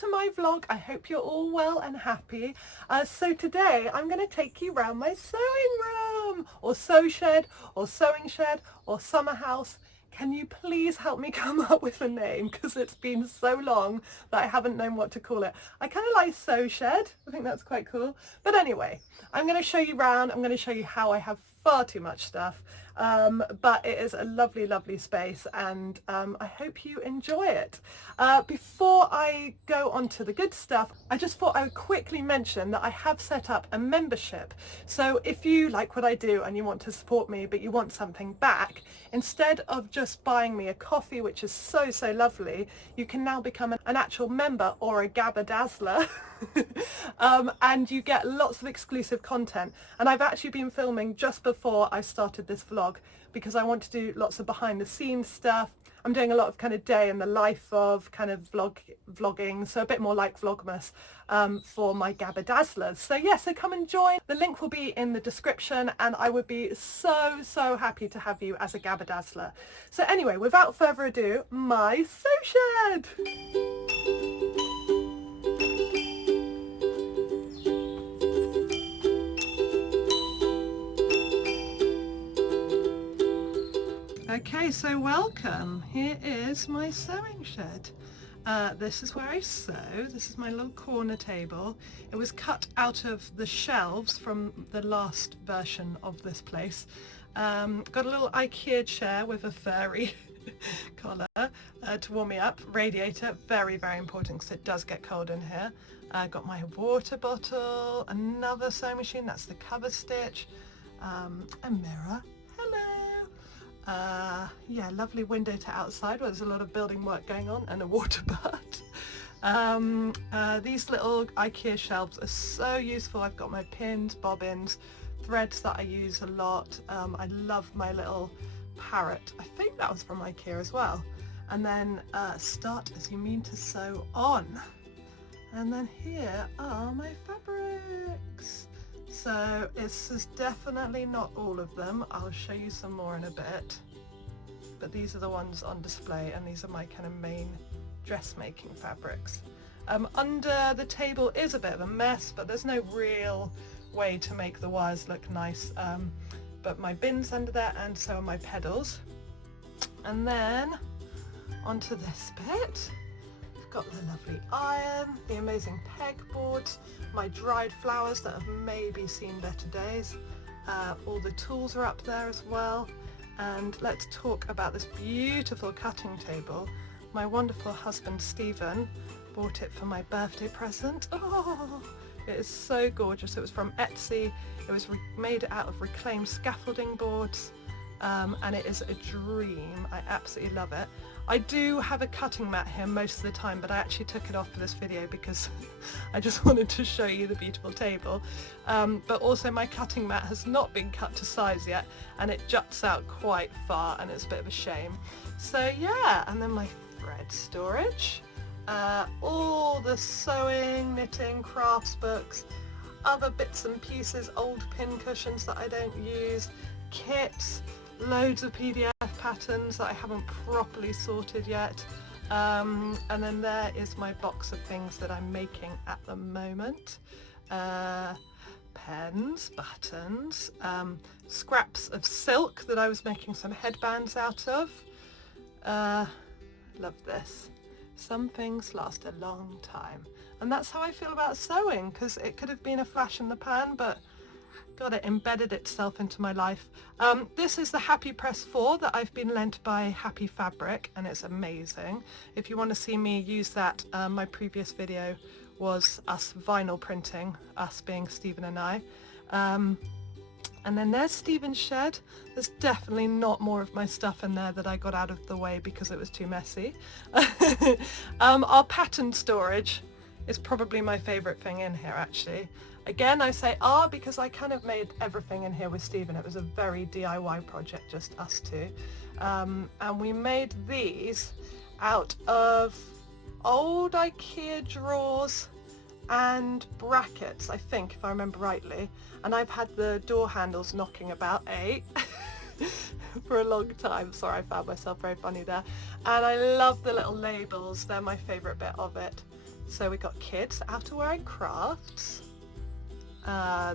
to my vlog. I hope you're all well and happy. So today I'm going to take you around my sewing room, or sew shed, or sewing shed, or summer house. Can you please help me come up with a name, because it's been so long that I haven't known what to call it. I kind of like sew shed. I think that's quite cool. But anyway, I'm going to show you around. I'm going to show you how I have far too much stuff. But it is a lovely, lovely space, and I hope you enjoy it. Before I go on to the good stuff, I just thought I would quickly mention that I have set up a membership. So if you like what I do and you want to support me, but you want something back, instead of just buying me a coffee, which is so, so lovely, you can now become an actual member, or a Gabberdasler. And you get lots of exclusive content, and I've actually been filming just before I started this vlog because I want to do lots of behind the scenes stuff. I'm doing a lot of kind of day in the life of kind of vlogging, so a bit more like Vlogmas for my Gabberdaslers. So yeah, so come and join. The link will be in the description, and I would be so, so happy to have you as a Gabberdasler. So anyway, without further ado, my sew shed. Okay, so welcome. Here is my sewing shed. This is where I sew. This is my little corner table. It was cut out of the shelves from the last version of this place. Got a little IKEA chair with a furry collar to warm me up. Radiator, very, very important because it does get cold in here. Got my water bottle, another sewing machine, that's the cover stitch, a mirror. Hello. Yeah, lovely window to outside where there's a lot of building work going on, and a water butt. These little IKEA shelves are so useful. I've got my pins, bobbins, threads that I use a lot. I love my little parrot. I think that was from IKEA as well. And then start as you mean to sew on. And then here are my fabrics. So this is definitely not all of them. I'll show you some more in a bit. But these are the ones on display, and these are my kind of main dressmaking fabrics. Under the table is a bit of a mess, but there's no real way to make the wires look nice. But my bin's under there, and so are my pedals. And then onto this bit. Got the lovely iron, the amazing pegboards, my dried flowers that have maybe seen better days. All the tools are up there as well. And let's talk about this beautiful cutting table. My wonderful husband Stephen bought it for my birthday present. Oh, it is so gorgeous. It was from Etsy. It was made out of reclaimed scaffolding boards, and it is a dream. I absolutely love it. I do have a cutting mat here most of the time, but I actually took it off for this video because I just wanted to show you the beautiful table. But also my cutting mat has not been cut to size yet, and it juts out quite far, and it's a bit of a shame. So yeah, and then my thread storage, all the sewing, knitting, crafts books, other bits and pieces, old pin cushions that I don't use, kits, loads of PDF patterns that I haven't properly sorted yet, and then there is my box of things that I'm making at the moment. Pens, buttons, scraps of silk that I was making some headbands out of. Love this. Some things last a long time, and that's how I feel about sewing, because it could have been a flash in the pan, but God, it embedded itself into my life. This is the Happy Press 4 that I've been lent by Happy Fabric, and it's amazing. If you want to see me use that, my previous video was us vinyl printing, us being Stephen and I. And then there's Stephen's shed. There's definitely not more of my stuff in there that I got out of the way because it was too messy. Our pattern storage is probably my favourite thing in here, actually. Again, I say because I kind of made everything in here with Stephen. It was a very DIY project, just us two. And we made these out of old IKEA drawers and brackets, I think, if I remember rightly. And I've had the door handles knocking about for a long time. Sorry, I found myself very funny there. And I love the little labels. They're my favourite bit of it. So we got kids outerwear and crafts.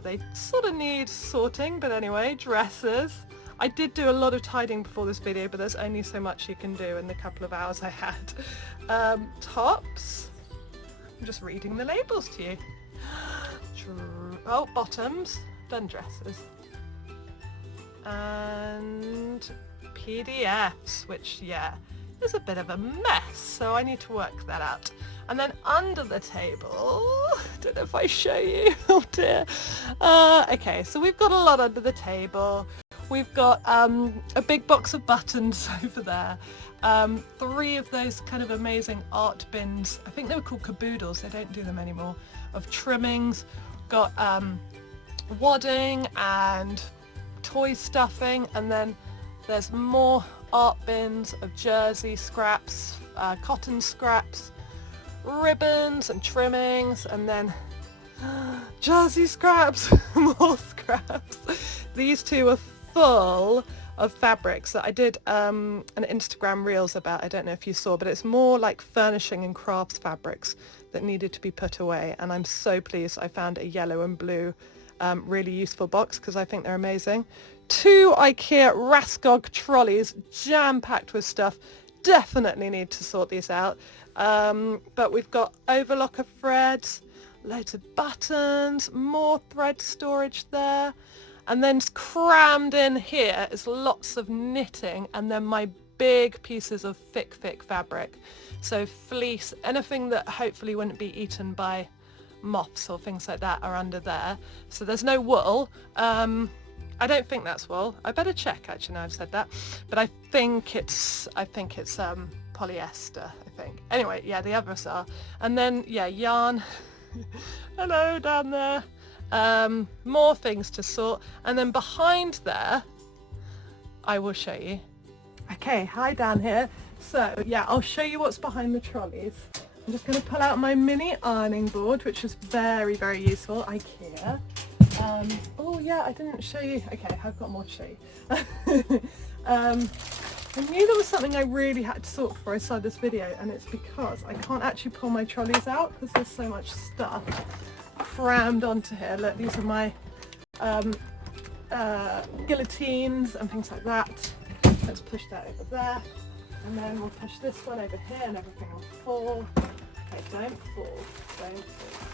They sort of need sorting, but anyway, dresses. I did do a lot of tidying before this video, but there's only so much you can do in the couple of hours I had. Tops. I'm just reading the labels to you. Oh, bottoms, done dresses. And PDFs, which, yeah, is a bit of a mess, so I need to work that out. And then under the table, don't know if I show you, oh dear. Okay, so we've got a lot under the table. We've got a big box of buttons over there. 3 of those kind of amazing art bins, I think they were called caboodles, they don't do them anymore, of trimmings. Got wadding and toy stuffing, and then there's more art bins of jersey scraps, cotton scraps, ribbons and trimmings, and then jersey scraps, more scraps. These 2 are full of fabrics that I did an Instagram reels about. I don't know if you saw, but it's more like furnishing and crafts fabrics that needed to be put away, and I'm so pleased I found a yellow and blue really useful box because I think they're amazing. 2 IKEA Raskog trolleys jam-packed with stuff. Definitely need to sort these out. But we've got overlock of threads, loads of buttons, more thread storage there, and then crammed in here is lots of knitting, and then my big pieces of thick fabric. So fleece, anything that hopefully wouldn't be eaten by moths or things like that are under there. So there's no wool. I don't think that's wool. I better check actually now I've said that. But I think it's polyester, I think. Anyway, yeah, the others are. And then, yeah, yarn. Hello down there. More things to sort. And then behind there, I will show you. Okay, hi down here. So, yeah, I'll show you what's behind the trolleys. I'm just going to pull out my mini ironing board, which is very, very useful. IKEA. Oh yeah, I didn't show you. Okay, I've got more to show you. I knew there was something I really had to sort before I started this video, and it's because I can't actually pull my trolleys out because there's so much stuff crammed onto here. Look, these are my guillotines and things like that. Let's push that over there, and then we'll push this one over here and everything will fall. Okay, don't fall, don't fall.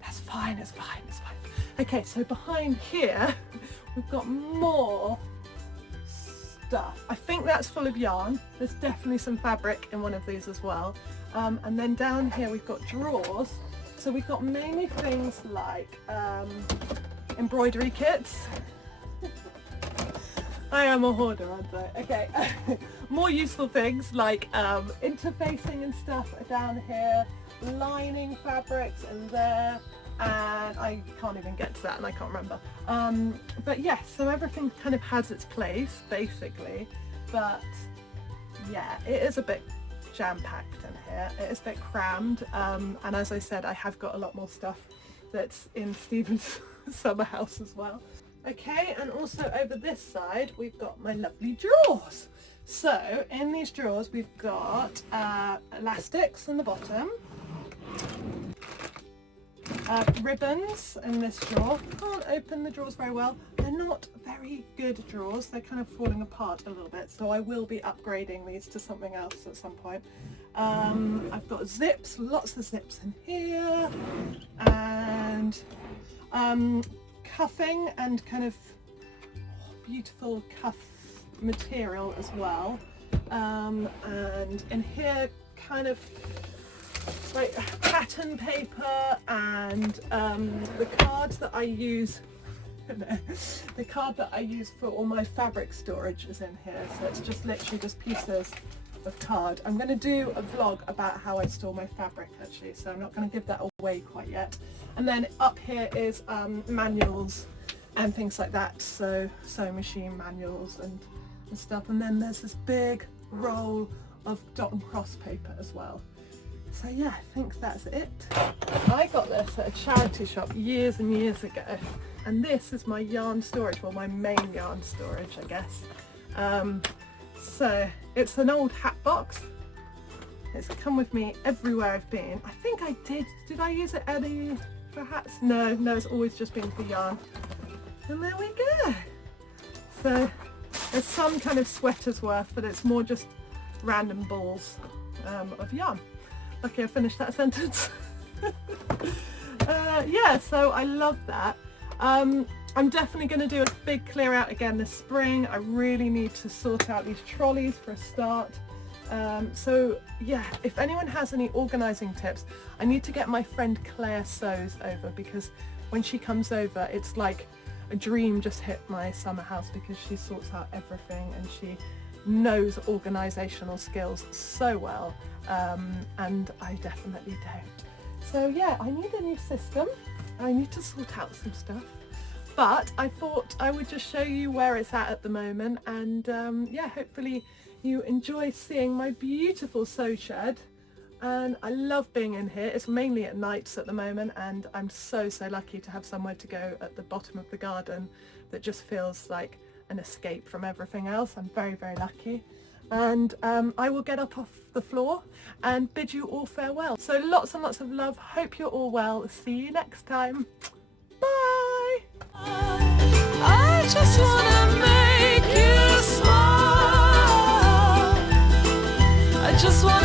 That's fine, it's fine, it's fine. Okay, so behind here, we've got more stuff. I think that's full of yarn. There's definitely some fabric in one of these as well. And then down here we've got drawers. So we've got mainly things like embroidery kits. I am a hoarder, aren't I? Okay, more useful things like interfacing and stuff are down here, lining fabrics in there, and I can't even get to that and I can't remember. But yeah, so everything kind of has its place basically, but yeah, it is a bit jam-packed in here. It is a bit crammed, and as I said, I have got a lot more stuff that's in Stephen's summer house as well. Okay, and also over this side we've got my lovely drawers. So in these drawers we've got elastics in the bottom, ribbons in this drawer. Can't open the drawers very well. They're not very good drawers. They're kind of falling apart a little bit, so I will be upgrading these to something else at some point. I've got zips, lots of zips in here, and cuffing and kind of beautiful cuff material as well, and in here kind of like pattern paper and the cards that I use. The card that I use for all my fabric storage is in here, so it's just literally just pieces of card. I'm going to do a vlog about how I store my fabric actually, so I'm not going to give that away quite yet. And then up here is manuals and things like that, so sewing machine manuals and stuff. And then there's this big roll of dot and cross paper as well. So yeah, I think that's it. I got this at a charity shop years and years ago, and this is my yarn storage, well, my main yarn storage, I guess. So it's an old hat box. It's come with me everywhere I've been. I think I did I use it any perhaps? No, it's always just been for yarn. And there we go. So there's some kind of sweater's worth, but it's more just random balls of yarn. Lucky I finished that sentence. Yeah, so I love that. I'm definitely going to do a big clear out again this spring. I really need to sort out these trolleys for a start. So yeah, if anyone has any organising tips, I need to get my friend Claire Sews over, because when she comes over it's like a dream just hit my summer house, because she sorts out everything and she knows organisational skills so well, and I definitely don't. So yeah, I need a new system. I need to sort out some stuff. But I thought I would just show you where it's at the moment, and yeah, hopefully you enjoy seeing my beautiful sew shed. And I love being in here. It's mainly at nights at the moment, and I'm so lucky to have somewhere to go at the bottom of the garden that just feels like an escape from everything else. I'm very lucky. And I will get up off the floor and bid you all farewell. So lots and lots of love. Hope you're all well. See you next time. Bye. I just wanna make you smile. I just want